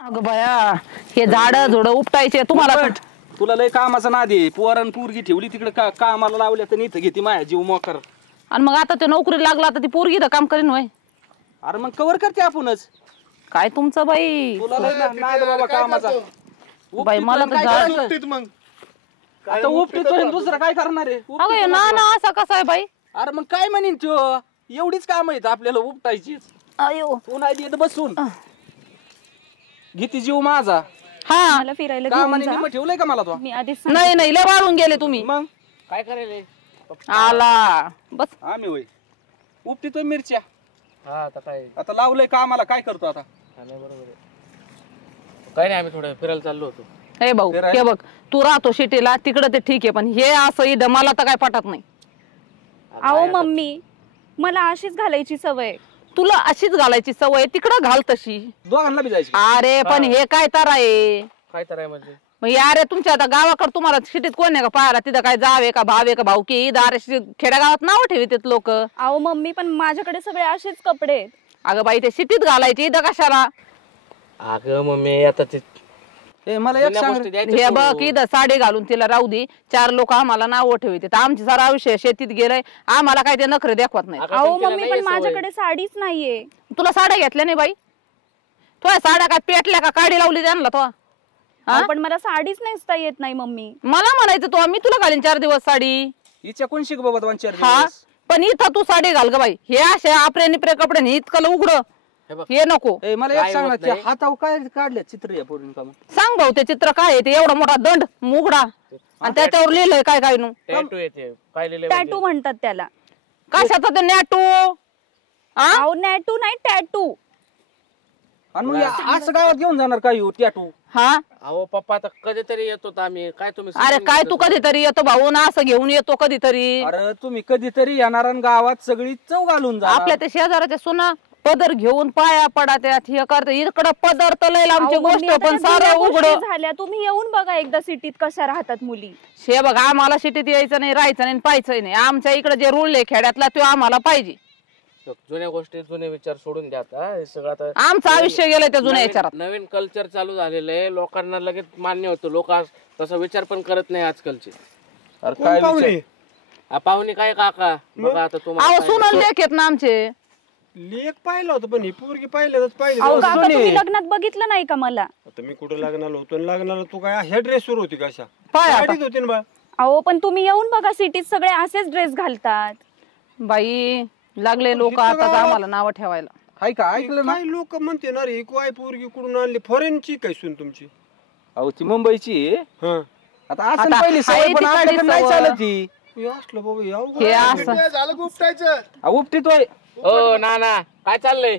अगं बाया, हे झाड झोड उपटायचे तुम्हाला तुला लय कामाचा नादी पोरण पोरगी ठेवली तिकडे कामाला लावल्या तर इथं घेते माया जीव मोकर. आणि मग आता ते नोकरी लागला तर ती पोरगी तर काम करीन होय. अरे मग कवर करते आपणच. काय तुमचं बाई तुला लय नाद बाबा कामाचा. बाई मला तर झाड आता उपटीतोय दुसरं काय करणार आहे? अगं ना ना असा कसा आहे बाई? अरे मग काय म्हणीन तो एवढीच काम आहेत आपल्याला उपटायचीच. अयो तू नाही देत बसून घेते जीव माझा. हा मला फिरायला कामाने निम्म ठेवलंय का मला तो? मी आधीच नाही नाही लय वाळून गेले तुम्ही. मग काय करायले आला बस. आम्ही होय उपटीतोय मिरच्या. हा आता काय आता लावलंय कामाला काय करतो आता? नाही बरोबर आहे. काय नाही आम्ही थोडं फिरायला चाललो होतो. हे भाऊ हे बघ तू राहतो शिटीला तिकडं ते ठीक आहे पण हे असं इथं मला तर काय पटत नाही. अहो मम्मी मला अशीच घालायची सवय. तुला अशीच घालायची सवय तिकडं घाल तशी. दोघांना बी जायची. अरे पण हे काय तर आहे काय तर आहे म्हणजे मग अरे तुमच्या आता गावाकडे तुम्हाला सिटीत कोण आहे का पाहायला? तिथं काय जावे का भावे का भाऊ की अरे खेड्यागावात नाव ठेवतात लोक. अहो मम्मी पण माझ्याकडे सगळे असेच कपडे आहेत. अगं बाई ते सिटीत घालायची इथं कशाला? अगं मम्मी आता ते मला एक जुन्या सांग गोष्टी द्यायच्या हे बघ सोडून. इथं साडी घालून तिला राहू दे. 4 लोक आम्हाला नाव ठेवतात. आमचे सारा आयुष्य शेतीत गेलंय. आम्हाला काय ते नखरे दाखवत नाही. अगं, अहो पण तिला मम्मी नाहीये पण सवय. माझ्याकडे साडीच नाहीये. तुला साड्या घेतल्या नाही बाई? तुला साड्या काय पेटल्या का काडी लावली त्यांना तो? अहो, पण मला साडीच नेसता येत नाही मम्मी. मला म्हणायचं तो मी तुला घालीन 4 दिवस साडी. हिच्या कोण शिक बाबा 2-4 हा दिवस. पण इथं तू साडी घाल ग बाई. हे असे आपरे निपरे कपडे नाही इतकं उघड हे बघ. हे नको. मला काय एक सांग ना होत ते नाही. हातावर काय काढले चित्र या पोरीन का? सांग भाऊ ते चित्र काय आहे ते? एवढा मोठा दंड मुगडा आणि त्याच्यावर लिहिलंय काय काय नु टॅटू येते काय लिहिलंय टॅटू म्हणतात त्याला. कशाचा ते नॅटू? अहो नॅटू नाही टॅटू. आणि मग असं गावात घेऊन जाणार काय टॅटू? हा अहो पप्पा आता कधीतरी येतो आम्ही काय तुम्ही अरे समजून काय घेतलं तू कधीतरी येतो भाऊ ना असं घेऊन येतो कधीतरी. अरे तुम्ही कधीतरी येणार आणि गावात सगळी चव घालून जा. आपल्या ते शेजाराच्या सुना पदर घेऊन पाया पडा त्यात हे करते. इकडं पदर तर लय लांबची अहो, मम्मी, गोष्ट आता पण त्या सारं जुन्या उघड. गोष्टी झाल्या. तुम्ही येऊन बघा एकदा सिटीत कशा राहतात मुली. शे बघ आम्हाला सिटीत यायचं नाही राहायचं नाही पाहायचं नाही. आमच्या इकडे जे रूल आहे खेड्यातला तो आम्हाला पाहिजे. बघ, जुन्या गोष्टी जुने विचार सोडून द्या आता हे सगळं आता आमचं आयुष्य गेलंय त्या जुन्या विचारात. नवीन कल्चर चालू झालेलं आहे लोकांना लगेच मान्य होतं लोक तसा विचार पण करत नाही आजकालचे. अरे काय विचार? पाहुणे काय काका बघा आता अहो तुम्हाला सुनल लेख आहेत ना आमचे. लेख पाहिलं होतं पण ही पोरगी पाहिलं पाहिलं. अहो काका तुम्ही लग्नात बघितलं नाही का मला? आता मी कुठं लग्नाला होतो आणि लग्नाला तू काय ह्या ड्रेस सुरू होती कशा पाय आता. साडीत होती ना बा. अहो पण तुम्ही येऊन बघा सिटीत सगळे असेच ड्रेस घालतात. बाई लागले लोक आता आम्हाला नाव ठेवायला. हाय का ऐकलं ना? काय लोक म्हणते ना रे काय पोरगी कुठून आणली फॉरेनची काय सून तुमची? अहो ती मुंबईची आहे. हा आता असं आता पहिली सवय हाय पण ती आपल्याकडे काढली नाही सवय. चालत ती. हे असलं बाबा याव हे असं उपटीतोय. हो ना काय चाललंय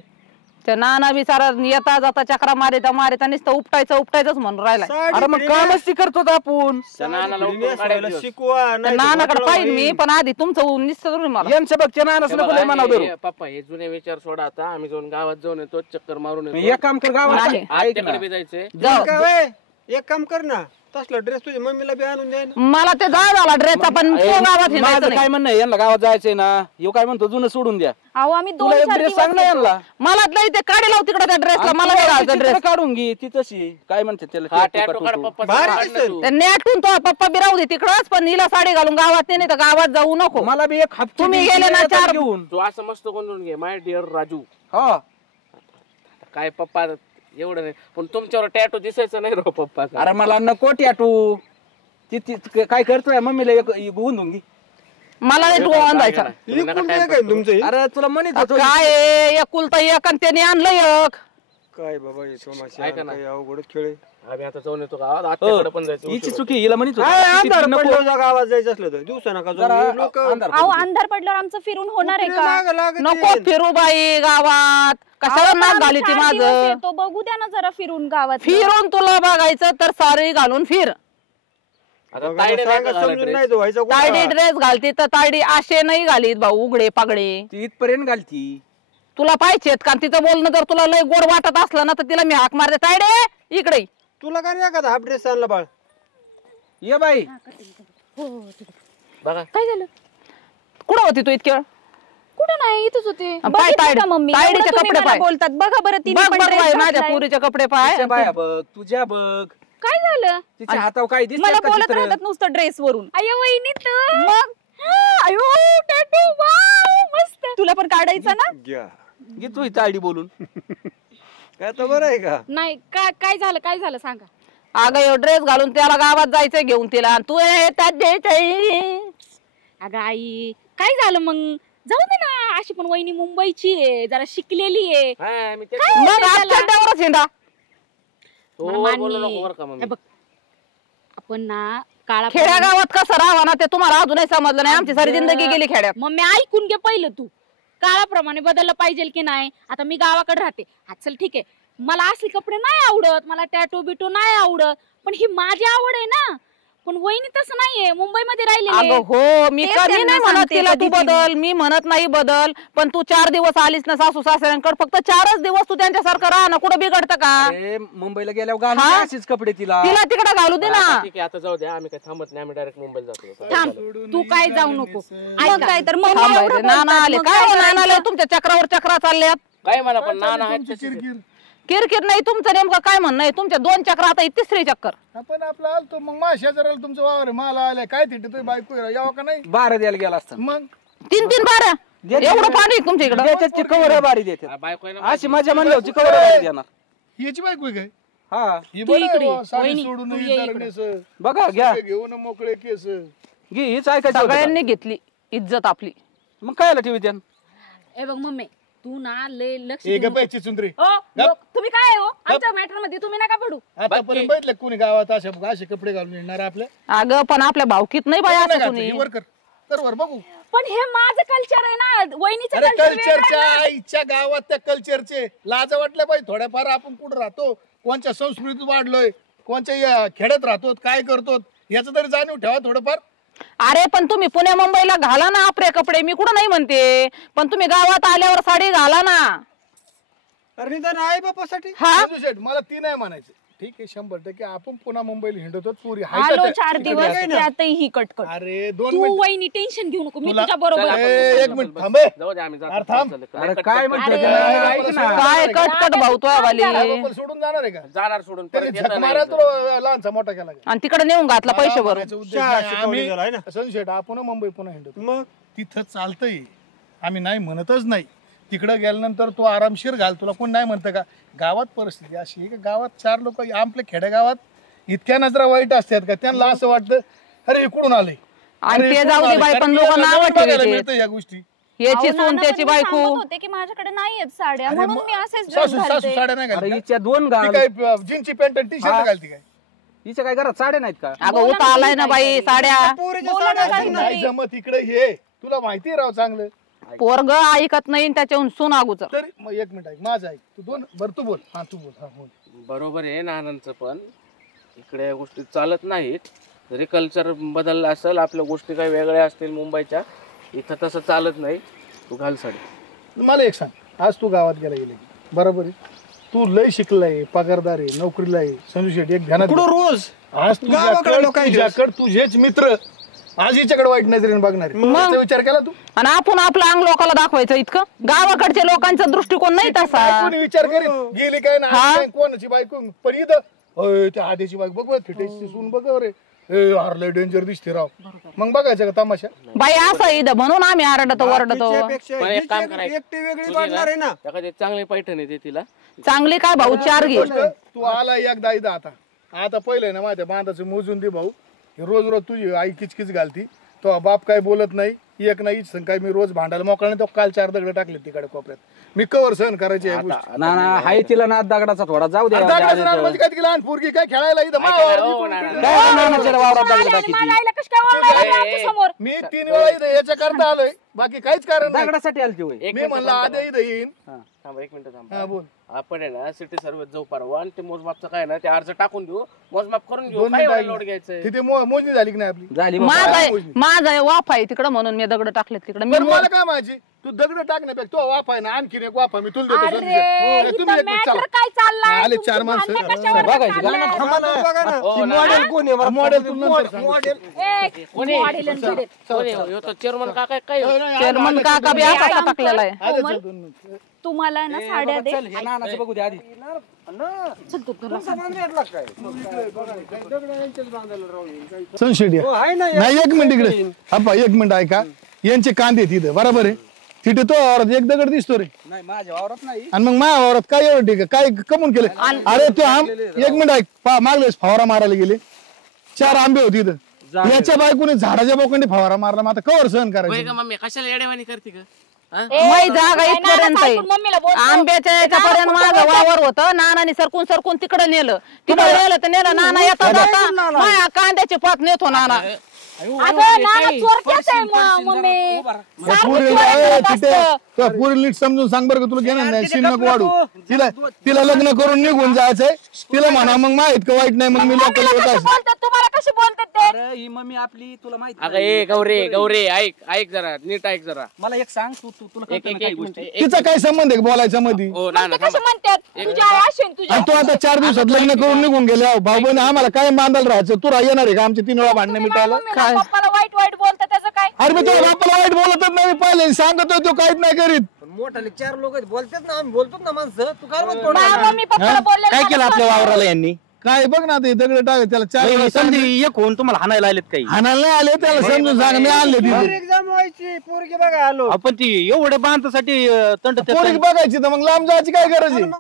त्या नाना बिचारा येता जाता चक्रा मारिता मारिता नुसतं उपटायचंच म्हणून राहिलाय. अरे मग कामच ती करतो आपण. शिकवा त्या नानाकडे पाहिजे मी पण आधी तुमचं निश्चित मला. यांचं बघ ते नाना सुद्धा बोलाय म्हणावं धरू. पप्पा हे जुने विचार सोडा आता आम्ही जाऊन गावात जाऊन येतो चक्कर मारून मग येतो एक काम कर गावात नाही. ऐक ना. तिकडे बी जायचंय जाऊ. एक काम कर ना तसला ड्रेस तुझ्या मम्मीला बी आणून द्या ना. मला ते जाळ झाला ड्रेसचा पण तो गावात माझं हिंडायचं काय नाही. म्हणणं आहे, यांना गावात जायचंय ना ह्यो काय म्हणतो जुनं सोडून द्या. अहो आम्ही तुला एक 2-4 ड्रेस दिवस सांग ना येतो. यांना. मला नाही ते काढे लाव तिकडे त्या ड्रेसला. मला नाही घालायचा चित्र ड्रेस. काढून घे ती तशी काय म्हणते त्याला हा टॅटू टॅटू काढ काटू. पप्पा भारी काढ ना दिसेल. तू. ते नेटून तो पप्पा बी राहू दे तिकडच पण हिला साडी घालून गावात नाही तर गावात जाऊ नको. मला बी एक हप्ते तुम्ही गेले ना 4 घेऊन. तू असं मस्त कोण घे माय डिअर राजू. हा काय पप्पा एवढं नाही पण तुमच्यावर टॅटू दिसायचं नाही रो पप्पा. अरे मला नको टॅटू. ती काय करतोय मम्मीला एक गुंदून घे. मला नाही तू बांधायचा. इकडून काय काय तुमचं हे? अरे तुला म्हणत होतो काय आहे, एकुलता एक आणि त्याने आणलं एक. काय बाबा हे तमाशा ऐका ना. काय अवघडच खेळ आहे. आम्ही आता जाऊन येतो गावात आत्याकडे पण जायचं हिची उशीर चुकी हिला म्हणत होतो. काय किती अंधार नको. पडल्यावर जागा आवाज जायचं असलं तर दिवसा नका जरा लोक अंधार अहो पडू दे. अंधार पडल्यावर आमचं फिरून होणार आहे का? नको फिरू बाई गावात. कशाला अहो, नाक आम्ही घाली ती 4 दिवस माझं. येतो, बघू द्या ना जरा फिरून गावात. फिरून तुला बघायचं तर सारी घालून फिर. आता ताईडे नाही का घालत समजून ड्रेस? नाही तो व्हायचा तायडी ड्रेस घालते तर तायडी असे नाही घालीत भाऊ उघडे पागडे. ती इथपर्यंत घालती. तुला पाहिजेत का तिचं बोलणं जर तुला लय गोड वाटत असलं ना तर तिला मी हाक मारते तायडे इकडे. तुला काय नाही एखादा हाफ ड्रेस आणला बाळ. ये बाई बघा काय झालं? कुठं होती तू इतक्या वेळ? कुठं नाही इथंच होते पाय बघितलं का मम्मी तायडीचे एवढं तुम्ही कपडे मला पाय. बोलतात बघा बरं तिने बघ पण बघ dress बाई, माझ्या घातलाय. पुरीचे कपडे पाय. तिच्या बाया बघ, तुझ्या बघ, काय झालं तिच्या हातावर काय मला दिसत बोलत राहतात नुसतं ड्रेस वरून अयो वहिनी तू मग अयो टॅटू वाव मस्त तुला पण काढायचं ना घ्या घे तू ही तायडी बोलून. काय तर बरं आहे का नाही काय झालं सांगा अगं ह्यो ड्रेस घालून त्याला गावात जायचंय घेऊन तिला आणि तू येतात द्यायचंय. अगं आई काय झालं मग जाऊ दे ना अशी पण वहिनी मुंबईची आहे जरा शिकलेली आहे हा, मी तेच- काय मग होतंय आजच्या त्याला? अड्ड्यावरच हिंडा. मला हो, मान्य बोलू आहे. नको बरं का मम्मी. हे बघ आपण ना काळा खेड्यागावात कसं राहावं ना ते तुम्हाला अजूनही समजलं नाही. आमची सारी जिंदगी गेली खेड्यात. मम्मी ऐकून घे पहिलं तू काळाप्रमाणे बदललं पाहिजे की नाही आता मी गावाकडे राहते चल ठीक आहे मला असले कपडे नाही आवडत मला टॅटू बिटू नाही आवडत पण ही माझी आवड आहे ना पण वहिनी तसं नाहीये मुंबईमध्ये राहिलेली अगं हो मी तेच कधी त्यांना नाही म्हणत सांगते तिला कधी तू बदल मी म्हणत नाही बदल पण तू 4 दिवस आलीस ना सासू सासऱ्यांकडे फक्त 4च दिवस तू त्यांच्यासारखं राहा ना कुठं बिघडतं का अरे मुंबईला गेल्यावर घालून हा? अशीच कपडे तिला. तिला तिकडे घालू दे ना. आता ठीक आहे आता जाऊ द्या आम्ही काय थांबत नाही आम्ही डायरेक्ट मुंबईला जातो. थांब तू काय जाऊ नको ऐक काय तर मग थांबायचे. नाना आले काय नाना आले तुमच्या चक्रावर चक्रा चालल्यात. काय म्हणा पण नाना आहेत तसेच. किरकिर नाही तुमचं नेमकं काय म्हणणं आहे तुमच्या 2 चक्र आता ही 3री चक्कर. आपण आपलं आलतो मग माझ्या शेजाराला तुमचं वावर आहे, मला आलाय काय थिटे तुम्ही बायको यावं का नाही 12 द्यायला गेला असता. मग 3 बाऱ्या एवढं पाणी आहे तुमच्या इकडं. त्याच्यात कवर बारी देते. हा, बायको आहे ना अशी माझ्या म्हणल्यावरची कवर बारी देणार. याची बायको आहे काय हा ही तू बरं आहे इकडे बुवा, साडी वहिनी, सोडून तू ही ये जरण्याचं, बघा घ्या घेऊन मोकळे केस घे हीच ऐकायची होतं का? सगळ्यांनी घेतली इज्जत आपली. मग कायला ठेवी त्यान ए बघ मम्मी तू ना लय लक्ष एक देऊ नको. पाहिजे चुंदरी ओ, लोक, तुम्ही काय हो आमच्या मॅटर मध्ये तुम्ही नका पडू आतापर्यंत बघितलं कोणी गावात असे कपडे घालून येणार आपल्या अगं पण आपल्या भावकीत नाही बाई असं कुणी. ही वर कर कर वर बघू पण हे माझं कल्चर आहे ना वहिनीचं अरे कल्चर कल्चरच्या आईच्या गावात त्या कल्चरचे लाज वाटल्या पाहिजे थोड्याफार आपण कुठं राहतो कोणत्या संस्कृतीत वाढलोय कोणत्या खेड्यात राहतो काय करतो याचं तरी जाणीव ठेवा थोडंफार अरे पण तुम्ही पुण्या मुंबईला घाला ना आपले कपडे मी कुठं नाही म्हणते पण तुम्ही गावात आल्यावर साडी घाला ना. अरे निदान आई बापासाठी हा संजू शेठ, मला ती नाही म्हणायचं ठीक आहे 100% आपण पुन्हा मुंबईला हिंडतो पुरी हाय आलो का 4 त्या- दिवस तिकडे? त्यातही ही कटकट अरे 2 तू मिनिट वहिनी टेन्शन घेऊ नको मी तुला- तुझ्या बरोबर चला, आहे. एक मिनिट थांबे जाऊ द्या आम्ही अरे जातो. थांब. चालेल. अरे कट- काय कट- म्हणतो अरे, त्याला? ऐक ना. काय कटकट भाऊ तो वाली बाबा सोडून जाणार आहे का जाणार सोडून त्याने परत झक येता नाही मारायला यायचं. तुला लहानचा मोठा केला का? आणि तिकडे नेऊन घातला पैसे मला भरून. म्हणायचं उद्देश शाळा नाही, शिकवली आम्ही गेला आहे ना. संजू शेठ आपण मुंबई पुन्हा हिंडतो मग तिथं चालतंय आम्ही नाही म्हणतच नाही तिकडं गेल्यानंतर तू आरामशीर घाल तुला कोण नाही म्हणतं का गावात परिस्थिती अशी आहे की गावात 4 लोक आपल्या खेडेगावात इतक्या नजरा वाईट असतात का त्यांना असं वाटतं अरे इकडून आले आणि ते जाऊ दे बाई पण लोक नाव ठेवते या गोष्टी याची अहो, सून नाना त्याची कधी बायको. सांगत होते की माझ्याकडे नाहीयेत साड्या म्हणून मी असेच सासू dress सासू घालते. साड्या नाही अरे घालती हिच्या 2 का? घाल ती काय जीन्सची पॅन्ट आणि टी हा. शर्ट घालती काय हिच्या काय घरात साड्या नाहीत का? अगं उता आलाय ना बाई साड्या. पोरीच्या बोला साड्या ना असतील ना. नाही जमत इकडे हे तुला माहिती राव चांगलं पोरग ऐकत नाही आणि त्याच्याहून सून अगोदर. तरी मग 1 मिनिट ऐक माझं ऐक तू बरं तू बोल हा तू बोल हा बोल बरोबर आहे नानांचं पण इकडे या गोष्टी चालत नाहीत जरी कल्चर बदललं असेल आपल्या गोष्टी काही वेगळ्या असतील मुंबईच्या इथं तसं चालत नाही तू घाल साडी. मला एक सांग आज तू गावात गेले बरोबर आहे तू लय शिकलाय पगारदार आहे नोकरीला आहे संजू शेट्टी एक ध्यानात कुठं घे. रोज आज गावाकडे लोक काही दिवस. तुझ्याकडे तुझेच मित्र आज हिच्याकडे वाईट नजरेने बघणार आहे. मग? याचा विचार केला तू आणि आपण आपलं अंग लोकांना दाखवायचं इतकं गावाकडच्या लोकांचा दृष्टिकोन नाही तसा. कोणी विचार करीत गेली काय ना हा? आज काय कोणाची बायको पण इथं होय त्या आधीची बायको बघ थिटेची सून बघ रे हारलंय डेंजर दिसते राव मग बघायचं का तमाशा बाई असं इथं म्हणून आम्ही आरडतो वरडतो. तिच्यापेक्षा पण एक काम हिची करायचं. एकटी वेगळी तुझी वाटणार आहे ना एखादी चांगली पैठणी दे तिला चांगली काय भाऊ 4 घे. तू आला एकदा इथं आता पहिलं ना माझ्या बांधाचं मोजून दे भाऊ हे रोज रोज तुझी आई किचकिच घालती तो बाप काय बोलत नाही एक नाही काय मी रोज भांडायला मोकळा नाही तो काल 4 दगड टाकले तिकडे कोपऱ्यात मी कवर सहन करायची या गोष्टी. ना ना हाय तिला ना दगडाचा थोडा जाऊ दे. दगडाचं नाव म्हणजे काय ती लहान पोरगी काय खेळायला इथं मावावर हो, मी नाही, कोण- काय करणार म्हणजे वावरात दगड आले, टाकी मला आईला कशी काय ओरडायला लागली आमच्या समोर मी 3 वेळा इथं याच्या करता आलोय बाकी काहीच कारण नाही दगडासाठी आलती होय. एक मी मिनिट म्हणलं आधी इथं येईन थांबा 1 मिनिट थांबा हा बोल आपण आहे ना सिटी सर्व्हिस जाऊ परवा आणि ते मोजमापचं काय ना ते अर्ज टाकून देऊ मोजमाप करून घेऊ 2 काय एवढं मिनिटं लोड घ्यायचंय तिथे मोजणी झाली की नाही आपली झाली माझा वाफ आहे तिकडं म्हणून मी दगड टाकले तिकडे मी पण मला काय माझी तू दगड टाकण्यापेक्षा तो वाफ आहे ना आणखीन एक वाफा मी तुला देतो अरे संदेश. तुम्ही इथं एक मिनिट मॅटर चला. काय चाललाय आले तुमचं 4 माणसं. भांडण कशावर बघायचं चाललंय? बघा ना मॉडेल कोण आहे बरं? मॉडेल तुला नंतर सांगतो. मॉडेल ए, मॉडेल आणि बिडेल. कोणी हो? ह्यो तो चेअरमन काका काय चेअरमन काका बी असा टाकलेला आहे. आले चल 2 मिनिट. तुम्हाला ना साड्या दे चल हे नानाचं बघू दे आधी चल तू तुला सनशेड हो, आहे ना नाही 1 मिनिट इकडे हा 1 मिनिट ऐका यांचे कांदे तिथे बरोबर आहे तिथे तो वावरात एक दगड दिसतो रे नाही माझ्या वावरात नाही आणि मग माझ्या वावरात काय एवढं ठीक आहे काय कमून केलं अरे तो 1 मिनिट ऐक मागलेस फवारा मारायला गेले 4 आंबे होते इथं याच्या बायकोने झाडाच्या बोकंडी फवारा मारला मग आता कवर सहन करायचं मम्मी कशाला येडेवाणी करते का मै जागा इथपर्यंत आहे. मम्मीला बोल आंब्याच्या याच्यापर्यंत माझं वावर होतं नानाने सरकून सरकून तिकडे नेलं तिकडे नेलं तर नेलं नाना येता जाता माझ्या कांद्याचे पात नेतो नाना. अगं नाना चोरट्याच आहे मम्मी पुरी नीट समजून सांग बरं का तुला घेणार नाही शिन नको वाढू तिला लग्न करून निघून जायचंय तिला म्हणा मग माहित का वाईट नाही मग मी लोक बोलतात तुम्हाला कशी बोलतात ते अरे ही मम्मी आपली तुला माहिती अगं ए गौरे ऐक जरा नीट ऐक जरा मला एक सांग तुला एक कळतं ना एक काही एक गोष्टी? मिनिट तिचा काय संबंध आहे बोलायच्या मध्ये हो ना ते कशी म्हणतात तुझ्या आई असेल तुझ्या आणि तो आता 4 दिवसात लग्न करून निघून गेले भाऊ बहिणी आम्हाला काय बांधायला राहायचं तू येणार आहे का आमचे 3 वेळा भांडणं मिटायला मम्मीला पप्पाला वाईट वाईट बोलतात त्याचं काय अरे मी तुला बापाला वाईट बोलतच नाही पाहिले सांगतोय तो काहीच नाही करीत पण मोठाले 4 लोक बोलतात ना आम्ही बोलतो ना माणसं तू काय म्हणतो मम्मी पप्पाला बोलले काय केलं आपल्या वावराला यांनी काय बघ ना ते दगड टाक त्याला 4 वेळा संधी एक होऊन तुम्हाला हाणायला आलेत काही हाणायला नाही आले त्याला समजून सांग मी आणले तिथे एक्झाम व्हायची पोरगी बघा आलो आपण ती एवढ्या बांधसाठी तंट पोरी बघायची तर मग लांब जायची काय गरज आहे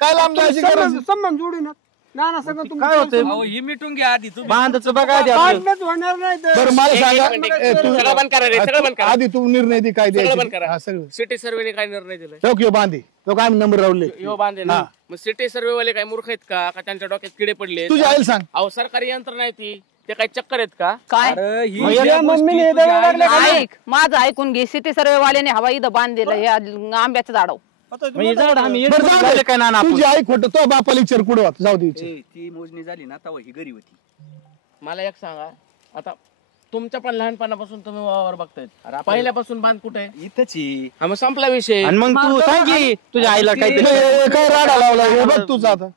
काय लांब जायची गरज आहे? संबंध जोडी ना नाना सगळं तुम्ही काय होतंय अहो, ही मिटून घ्या आधी तुम्ही बांधाचं बघा आधी आपलं. भांडणच होणार नाही तर बरं मला सांगा सगळं बंद करा रे, सगळं बंद करा. आधी तू निर्णय दे काय सगळं बंद द्यायचं करा. हा, सगळं सिटी सर्वेने काय निर्णय दिलाय ठेव किंवा बांधे तो काय नंबर रावले ह्यो बांधे ना मग सिटी सर्वे वाले काय मूर्ख आहेत का त्यांच्या डोक्यात किडे पडले तुझ्या आईला सांग अहो सरकारी यंत्रणा आहे ती ते काय चक्कर आहेत का काय अरे ही मग या ज्या गोष्टी मम्मीने तुझ्या दगड लागले आईला- ऐक माझं ऐकून घे सिटी सर्वे वाल्याने हवा इथं बांध दिलं हे आंब्याचं झाड म्हणजे जाऊ दे, आम्ही बरं, जाऊ दे. झाले काय नाना आपण. तुझी आई खोटं तो बापाला विचार कुठं होत जाऊ दे विचार. ए, ती मोजणी झाली ना तेव्हा ही घरी होती मला एक सांगा आता तुमच्या पण लहानपणापासून तुम्ही वावर बघतायत पहिल्यापासून बांध कुठे आहे इथंच ही. हा मग संपला विषय आणि मग तू सांग की तुझ्या आईला काहीतरी ए, काय राडा लावला हे बघ तुझा आता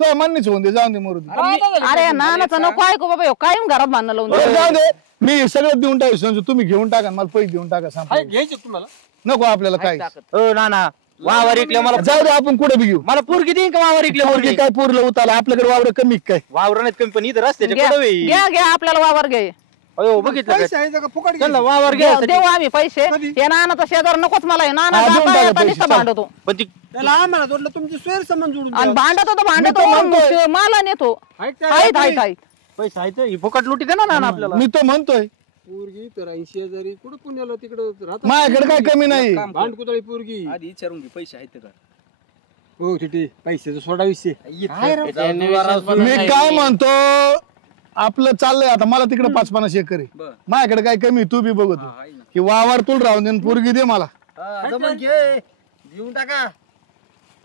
तो म्हणणीच होऊन दे जाऊन दे मरू दे अरे नानाचं नको ऐकू बाबा ह्यो कायम घरात बांधणं लावून बरं, जाऊ दे मी सगळं देऊन टाक समजू तुम्ही घेऊन टाका मला पैसे देऊन टाका सांग घ्यायचे तुम्हाला नको आपल्याला काय हो नाना वावर इकले मला जाऊ दे आपण कुठे बी घेऊ मला पोरगी देईन का वावर इकले पोरगी काय पोरलं उताला आपल्याकडे वावर कमी काय वावर नाहीत कमी पण इथं रस्त्याच्या घ्या कडवे घ्या घ्या, आपल्याला वावर घे अयो बघितलं पैसे का? आहे का फुकट घे. त्यांना वावर घ्या देऊ आम्ही पैसे हे नानाचा शेजार नकोच मला हे नाना हा, देऊन जाता टाका येता पैसे, नुसतं चल. भांडतो पण ती त्याला आम्हाला जोडलं तुमची सोयर संबंध जोडून आणि द्या. भांडत होतो भांडत मी तो होतो म्हणतोय. मला नेतो ऐक त्या आहेत आहेत आहेत पैसे आहेत ही फुकट लुटी दे ना नाना आपल्याला मी तो म्हणतोय पोरगी तर 80 हजारी कुठं पुण्याला तिकडं राहतात माझ्याकडे काय कमी नाही काम कर. भांडकुदळी पोरगी आधी विचारून घे पैसे आहेत का हो तिथे पैशाचा सोडा विषय मी काय म्हणतो आपलं चाललंय आता मला तिकडे 5-50 एकर आहे बरं. माझ्याकडे काय कमी तू बी बघतो आहे ना. की वावर तुला राहून दे आणि पोरगी दे मला जमन घे देऊन टाका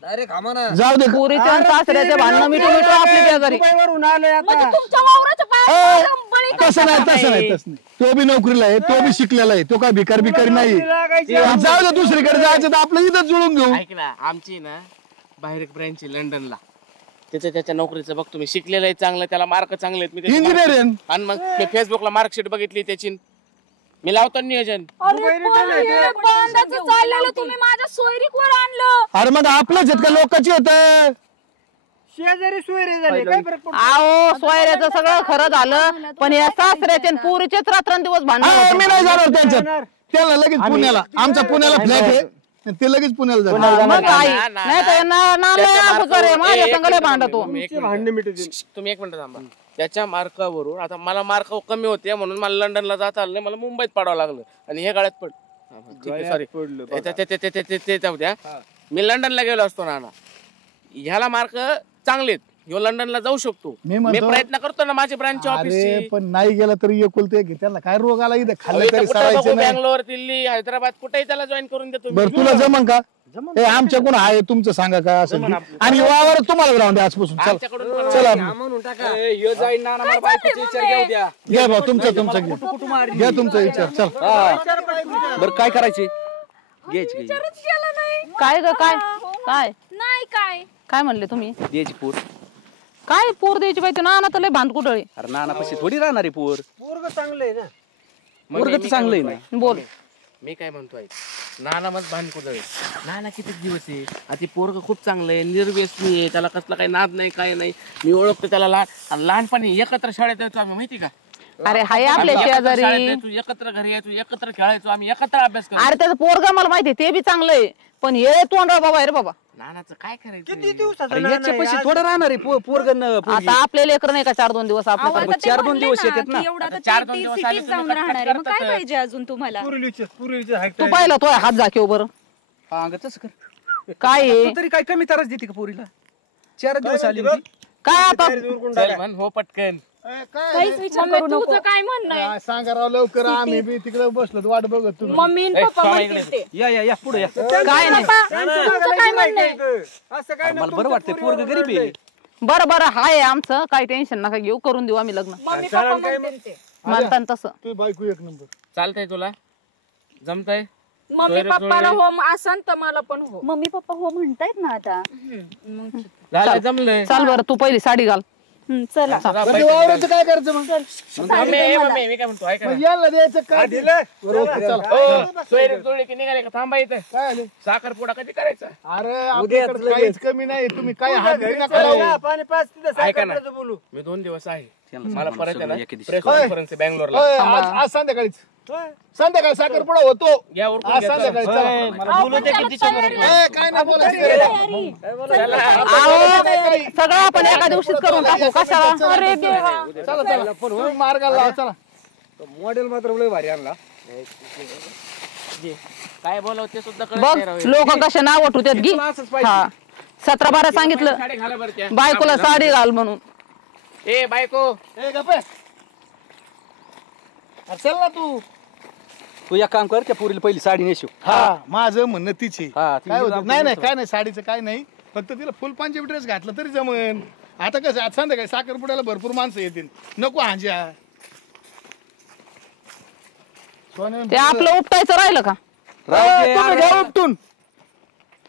डायरेक्ट आम्हाला जाऊ दे पुरीचे आणि सासऱ्याचे भांडणं मिटू मिटू आपली बेजारी दुबईवरून आलोय आता म्हणजे तुमच्या वावराच्या पायात बळी तसं नाही तसं नाही तसं नाही तो बी नोकरीला आहे तो बी शिकलेला आहे तो काय भिकारी नाही लागायची. जाऊ दे दुसरीकडे जायचं तर आपलं इथं जुळून घेऊ ऐक ना आमची ना बाहेर एक ब्रँच आहे लंडनला त्याच्या नोकरीचं बघ तुम्ही शिकलेलं आहे चांगलं त्याला मार्क चांगले आहेत मी त्याचे इंजिनियर mark- आहे आणि मग मी फेसबुकला मार्कशीट बघितली त्याची मी लावतो नियोजन अरे पण हे बांधाचं चाललेलं तुम्ही माझ्या सोयरीकवर आणलं अरे मग आपलंच आहेत का लोकांची होत शेजारी सोयरे झाले काय फरक पडतो आहो सोयऱ्याचं सगळं खरं झालं पण या सासऱ्याचे आणि पुरीचेच रात्रंदिवस भांडण होते. मी नाही जाणार त्यांच्यात त्याला लगेच पुण्याला आमचा पुण्याला फ्लॅट आहे ते लगेच पुण्याला जाणार मग काय नाही तर माझ्या संघाला भांडतो तुमचे भांडणे मिटत तुम्ही एक मिनिट थांबा त्याच्या मार्कावरून आता मला मार्क कमी होते म्हणून मला लंडनला जाता आलं नाही मला मुंबईत पडावं लागलं आणि हे गाळ्यात पड सॉरी ते जाऊ द्या मी लंडनला गेलो असतो ना ह्याला मार्क चांगलेत ह्यो लंडनला जाऊ शकतो मी मी म्हणतो- प्रयत्न करतो ना माझ्या ब्रांच अरे ऑफिसची पण नाही गेला तरी एकुलते की त्याला काय रोग आला इथं खाल्लं तरी सरायचं नाही बँगलोर दिल्ली हैदराबाद कुठेही त्याला जॉईन करून देतो मी. बरं तुला जमन का हे आमच्याकडून आहे तुमचं सांगा काय असेल ते. आणि वावर तुम्हाला राहून द्या आजपासून चल आमच्याकडून पण चला म्हणून टाका ए, ह्यो जाईन ना मला बायकोचा विचार घेऊ द्या घ्या भाऊ तुमचं घ्या घ्या तुमचा विचार चल बरं काय करायचे घ्यायची काही विचारच केला नाही. काय ग काय काय नाही काय काय म्हणले तुम्ही? द्यायची पोर. काय पोर द्यायची पाहिजे नाना तर लय भांडकुटळे. अरे नाना पशी थोडी राहणार आहे पोर. पोरग चांगलं आहे ना. पोरग तर चांगलं आहे ना. बोल. मी काय म्हणतोय, नाना मत भांडकुदळे. नाना किती दिवस आहे, आता ती पोरग खूप चांगलं आहे, निर्व्यसनी आहे, त्याला कसला काही नाद नाही, काय नाही. मी ओळखतो त्याला. लहानपणी एकत्र शाळेत यायचो आम्ही, माहिती का? अरे हाय आपल्या एकत्र शेजारी. शाळेत यायचो, एकत्र घरी यायचो, एकत्र खेळायचो आम्ही, एकत्र अभ्यास करायचो. अरे त्याचं पोरग मला माहिती ते बी चांगलं आहे पण हे तोंडराव बाबा आहे रे बाबा. नानाचं काय किती करायचं? दिवसाचा अरे याच्या पशी थोडं राहणार आहे पोरगन. आता आपले लेकर नाही का 4-2 दिवस आपल्याकडे. आता 4-2 दिवस येतात ना. एवढा तर चार ते दोन दिवस सिटीत आले जाऊन तुम्ही राहणार आहे. मग काय करतात. पाहिजे अजून तुम्हाला? पूर्वीचे हाय तू पाहिला तो हात जाकेव बरं हा ग तसं कर. काय आहे? तू तरी काय कमी त्रास देते का पोरीला? 4 दिवस आली होती. काय आता चल म्हण हो पटकन. काहीच विचार मम्मी, करू नको. तुझं काय म्हणणं आहे? सांगा राव लवकर, आम्ही बी तिकडे बसलो वाट बघत तुम्ही. मम्मी आणि पप्पा म्हणतील ते. या पुढे या. काय नाही तुझं काय म्हणणं आहे? असं काय मला बरं वाटतंय पोरग गरीब आहे. बरं हाय आमचं काही टेन्शन नका घेऊ करून देऊ आम्ही लग्न. मम्मी पप्पा म्हणतील ते. म्हणतात तसं. तू बायको एक नंबर. चालतंय तुला? जमतंय? मम्मी पप्पाला हो असन तर मला पण हो. मम्मी पप्पा हो म्हणतायत ना आता. झालं, जमलंय. चाल बरं तू पहिली साडी घाल. चला पण ते वावराचं काय करायचं मग? मम्मी, मी काय म्हणतो ऐका ना. मग याला द्यायचं काय? बरोबर, चला. हो, सोयरे जुळले की निघाले का? थांबा इथं. काय आले? साखरपुडा कधी करायचा? अरे आपल्याकडे काहीच कमी नाही, तुम्ही काय हात घरी नका लावू. पाणी पाच तिथं ऐका ना, साखरेचं बोलू. मी 2 दिवस आहे. मला परत आहे ना सगळं एके दिवशी. प्रेस कॉन्फरन्स आहे बँगलोरला. होय, आज संध्याकाळीच संध्याकाळी साखरपुडा होतो. या उरकून आज घ्या, चला. संध्याकाळी चला. काय नाही बोलायचं. अहो, सगळं आपण एका दिवशीच करून टाकू कशाला. अरे देवा. चला चला तुम्ही मार्गाला लावा, चला. मॉडेल मात्र लय भारी आणला. काय बोलावं ते सुद्धा कळत बघ नाही राव. लोक कसे नाव उठवतात घे. हा 17-12 सांगितलं साडी घाला बरं त्या. बायकोला साडी घाल म्हणून. ए बायको, ए गप्पे. अरे चल ना तू. तू एक काम कर, त्या पोरीला पहिली साडी नेसू. हा माझं म्हणणं तिची हा, ती काय होतं जाऊ- नाही काय नाही साडीचं काय नाही, फक्त तिला फुल पांजाबी ड्रेस घातला तरी जमन. आता कसं आज संध्याकाळी साखरपुड्याला भरपूर माणसं येतील, नको हांज्या. सोन्या ते आपलं उपटायचं राहिलं का? राहू दे, तुम्ही अरे. घ्या उपटून.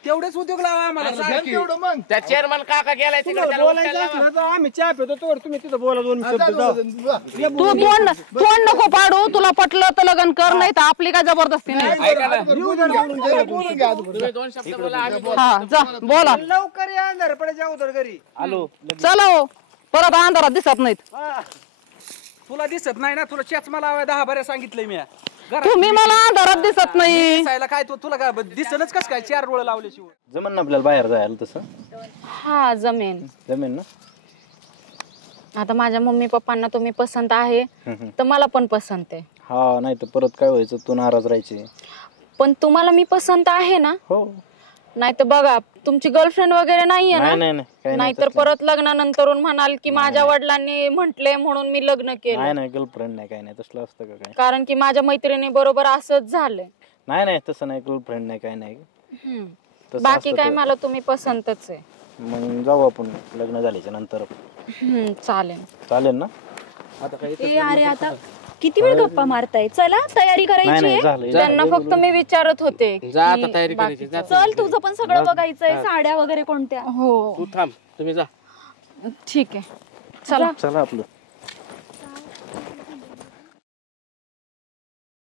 तेवढेच उद्योग लावा आम्हाला घ्या सारखी. तेवढं मग. त्या चेअरमन काका गेलाय तिकडे, तुम्हाला त्याला बोलायचं उचलायला असलं तर आम्ही चहा पितो तोवर तुम्ही तिथं बोला 2 जा, शब्द जा, जा. जा. तू तोंड नको पाडू. तुला पटलं तर लग्न कर नाही तर आपली काय जबरदस्ती नाही. ऐका ना, बोलून घ्या अगोदर. तुम्ही 2 शब्द बोला, आम्ही दोन. हा जा बोला. लवकर या, अंधार पडे जाऊ तर घरी. आलो. चला हो परत अंधारात दिसत नाहीत. तुला दिसत नाही ना, तुला चष्मा लावाय 10 बऱ्या सांगितलंय मी. घरात तुम्ही मला अंधारात दिसत नाही. दिसायला काय तुला काय दिसनच कस काय 4 डोळे लावल्याशिवाय. जमन ना आपल्याला बाहेर जायला तसं? हा जमेन. जमेन ना? आता माझ्या मम्मी पप्पांना तुम्ही पसंत आहे तर मला पण पसंत आहे. हा, नाही तर परत काय व्हायचं, तू नाराज राहायची. पण तुम्हाला मी पसंत आहे ना? हो. नाही तर बघा तुमची गर्लफ्रेंड वगैरे नाहीये नाही ना? नाही नाही, काही नाही नाहीतर परत लग्नानंतरून म्हणाल की माझ्या वडिलांनी म्हंटले म्हणून मी लग्न केलं. नाही नाही, गर्लफ्रेंड नाही, काही नाही तसलं असतं का काय? कारण की माझ्या मैत्रिणी बरोबर असंच झालंय. नाही नाही, तसं नाही, गर्लफ्रेंड नाही, काही नाही. तसं बाकी असतं काय तर. मला तुम्ही पसंतच आहे. मग जाऊ आपण लग्न झाल्याच्या नंतर. चालेल. चालेल ना? ए अरे आता किती वेळ गप्पा मारताय? चला तयारी नाही करायची नाही, आहे. झालं. त्यांना फक्त मी विचारत होते जा की आता तयारी करायची, जा. चल तुझं पण सगळं बघायचंय, साड्या वगैरे कोणत्या. हो तू थांब, तुम्ही जा. ठीक आहे चला. चला आपलं.